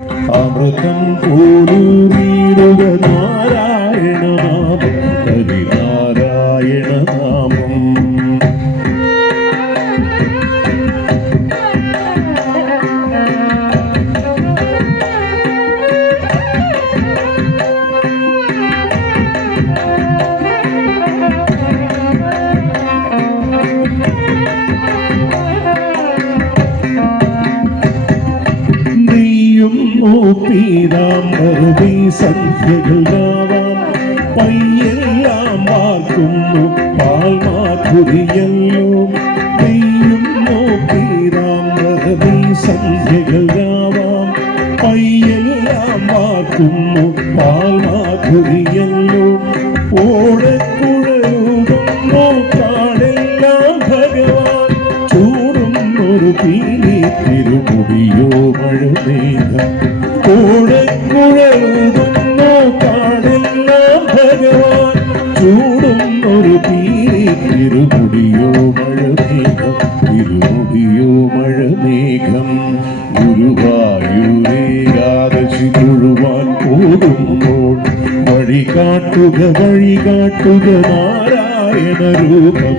അമൃതം പോലൂരിടുക നാരായണ നാമം ഹരിനാരായണ നാമം. പീതാംബരതി സന്ധ്യകളാവാം പയ്യെല്ലാം വാർക്കുന്നു പാൽമാധുരിയല്ലോ. നെയ്യുന്നു പീതാംബരതി സന്ധ്യകളാവാം പയ്യെല്ലാം വാർക്കുന്നു പാൽമാധുരിയല്ലോ. ഓടക്കുഴലുകൊണ്ടോ കാടെല്ലാം ഭഗവാൻ ചൂടുന്നൊരു പീലി തിരുമുടിയോ മഴമേഘം. ഓടക്കുഴലുകൊണ്ടോ കാടെല്ലാം ഭഗവാൻ ചൂടുന്നൊരു പീലി തിരുമുടിയോ മഴമേഘം. തിരുമുടിയോ മഴമേഘം. ഗുരുവായൂരേകാദശി തൊഴുവാൻ പോകുമ്പോൾ വഴികാട്ടുക വഴികാട്ടുക നാരായണ രൂപം.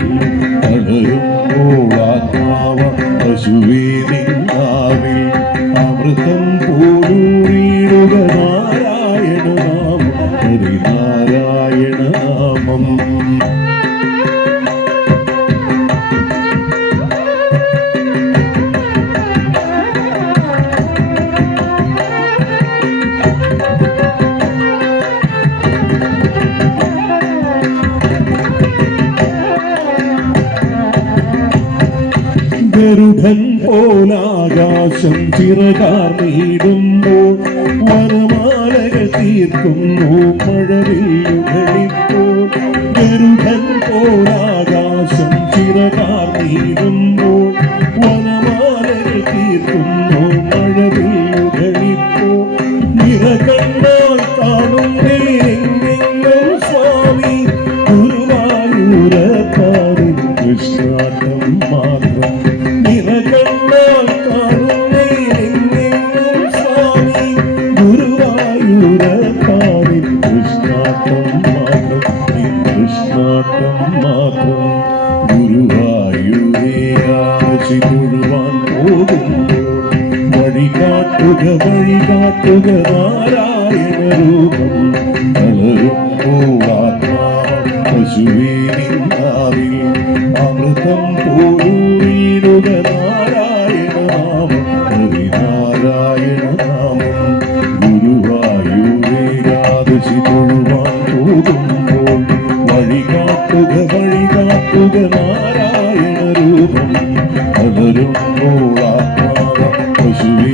തളരുമ്പോൾ ആത്മാവ പശുവേ നിന്നാവിൽ അമൃതം പോലൂരിടുക നാരായണ നാമം ഹരിനാരായണ നാമം. ഗരുഡൻ പോലാകാശം ചിറകാർന്നിടുമ്പോൾ വനമാലകൾ തീർക്കുന്നു മഴവില്ലുകളിപ്പോൾ. ഗരുഡൻ പോലാകാശം ചിറകാർന്നിടുമ്പോൾ വനമാലകൾ തീർക്കുന്നു മഴവില്ലുകളിപ്പോൾ. നിറകണ്ണാൽ കാണുന്നേരെങ്ങെങ്ങോ സ്വാമി ഗുരുവായൂരപ്പാടിൻ കൃഷ്ണാട്ടം മാത്രം. നിറകണ്ണാൽ കാണുന്നേരെങ്ങെങ്ങോ സ്വാമി ഗുരുവായൂരപ്പാടിൻ കൃഷ്ണാട്ടം മാത്രം. കൃഷ്ണാട്ടം മാത്രം. ഗുരുവായൂരേകാദശി തൊഴുവാൻ പോകുമ്പോൾ വഴികാട്ടുക വഴികാട്ടുക നാരായണ രൂപം. തളരുമ്പോൾ ആത്മാവം പശുവേ നിന്നാവിൽ അമൃതം പോലൂരിടുക നാരായണ നാമം ഹരിനാരായണ നാമം. ഗുരുവായൂരേകാദശി തൊഴുവാൻ പോകുമ്പോൾ വഴികാട്ടുക വഴികാട്ടുക നാരായണ രൂപം. തളരുമ്പോൾ ആത്മാവം പശുവേ